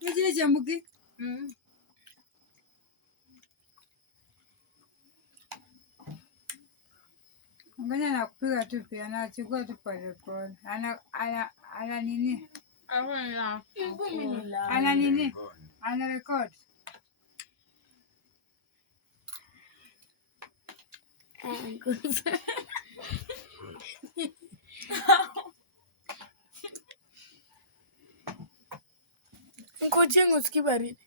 Nije jamuki. Ngoja nakupiga tu pia anachukua tu polepole. Ana nini? Ana nini? Ana record. Mkojengo usikii baridi.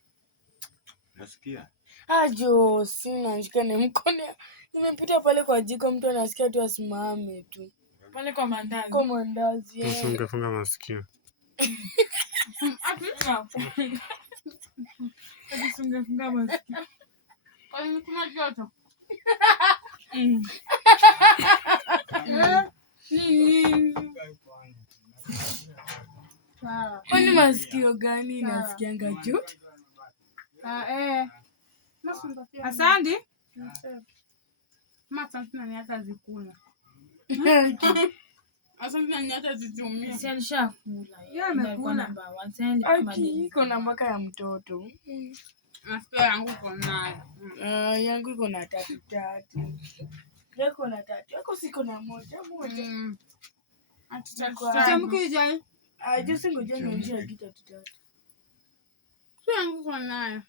Nasikia. Ajo, sina nishikane mkono. Nimepita pale kwa jiko mtu anasikia tu asimame tu. Pale kwa mandazi. Kwa mandazi. Sasa ungefunga masikio. Funga masikio. Kwa nini kuna joto? Kwani masikio gani nasikianga joto? Asante. Asante na hata zikula. Asante na hata zitumia. Si alishakula. Yeye amekula. Iko na mpaka ya mtoto. Masikio yangu iko nayo. Yangu iko na 3. Yako na 3. Yako siko na moja. Jamuki jai. Just ngoja nionyeshe kitu 3. Yangu iko nayo.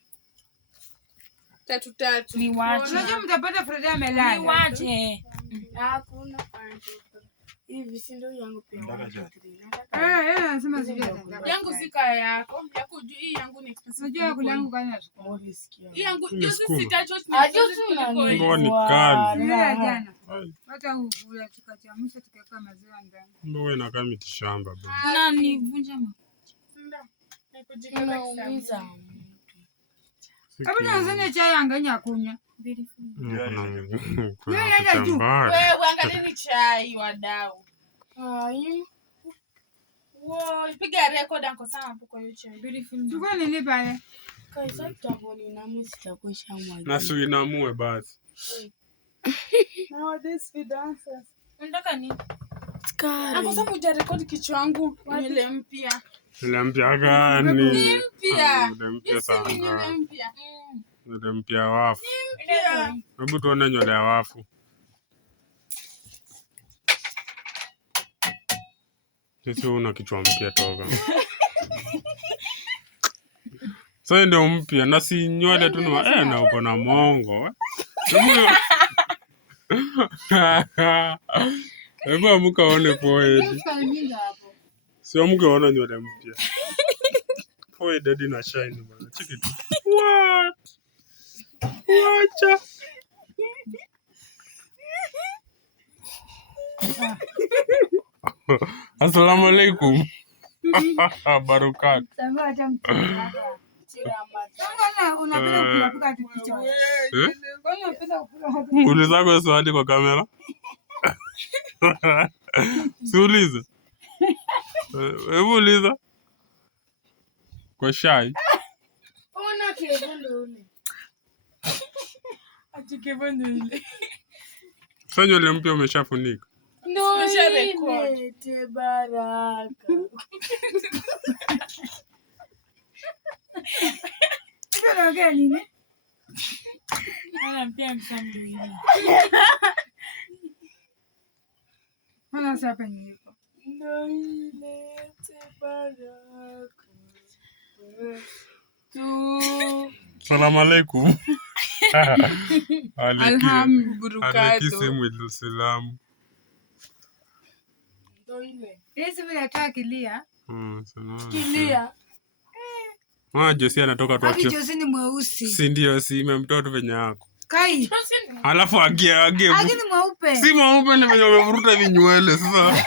3. Ni wache. Unajua mtapata Freda amelala. Ni wache. Hakuna. Hivi si ndio yangu pia. Anasema sijui. Yangu sika yako. Yako juu hii yangu ni expensive. Unajua kula yangu kana sukuma. Hii yangu juzi sitachote. Mbona kali? Jana. Hata ukula tukachemsha tukaweka maziwa ndani. Mbona inakaa miti shamba bwana. Unanivunja Unaumiza. Hapo Tanzania chai anganya kunywa. Wewe angalia chai wadau. Wow, piga record anko sana hapo kwa hiyo chai. Beautiful. Chukua nini pale? Kaisa tamboni na mimi sitakuisha mwaje. Na suinamue basi. Now this we dancers. Unataka nini? Skari. Anko sana uja record kichwa yangu nile mpya. Ile mpya gani? Mpya. Ile mpya sana. Nile mpya. Ile mpya wafu. Mpya. Hebu tuone nywele ya wafu. Sisi una kichwa mpya toka. Sasa ndio mpya na si nywele tu na uko na mongo. Hebu amuka one forehead. Sio amuka ona nywele mpya. Forehead ina shine bwana. Cheki tu. What? Wacha. Assalamu alaikum. Barukat. Unapenda kupika tu kichwa. Uliza kwa swali kwa kamera. Siuliza. Hebu uliza. Kwa shai. Ona kevondo ule. Kevondo ile. Sasa nywele mpya umeshafunika. Ndio record. Baraka. Unaongea nini? Anampia msambi. Mbona sasa nilipo? Ndio baraka. Salamu alaikum. Alhamdulillah. Salamu. Hizi vile nataka kilia. Kilia. Josi anatoka tu akio. Josi ni mweusi. Si ndio si imemtoa tu venye yako. Kai. Alafu agie. Ni mweupe. Si mweupe ni venye umevuruta vinywele sasa.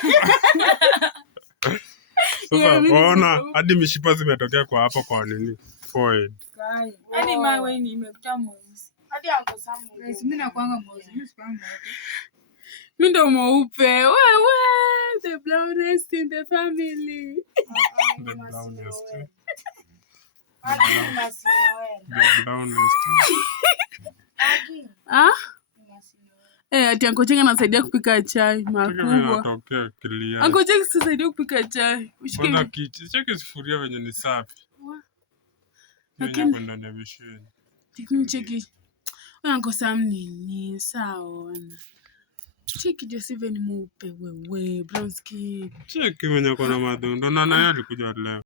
Sasa ona hadi mishipa zimetokea kwa hapo kwa nini? Forehead. Kai. Hadi mawe ni imekuta mweusi. Hadi anko Samu. Mimi nakuanga mweusi. Mimi sipangi mweupe. Mimi ndo mweupe. Wewe, the brownest in the family. The brownest. Ati Uncle Cheng anasaidia kupika chai Cheki makubwa. inatokea clear. Uncle Cheng sisaidia kupika chai. Mbona kiti? Cheki sufuria venye ni safi. Lakini Venye ndani ya besheni. cheki. Uncle Sam ni sawa. Cheki Joseph ni mweupe wewe, brown skin. Cheki venye kuna madhundo na naye alikuja leo.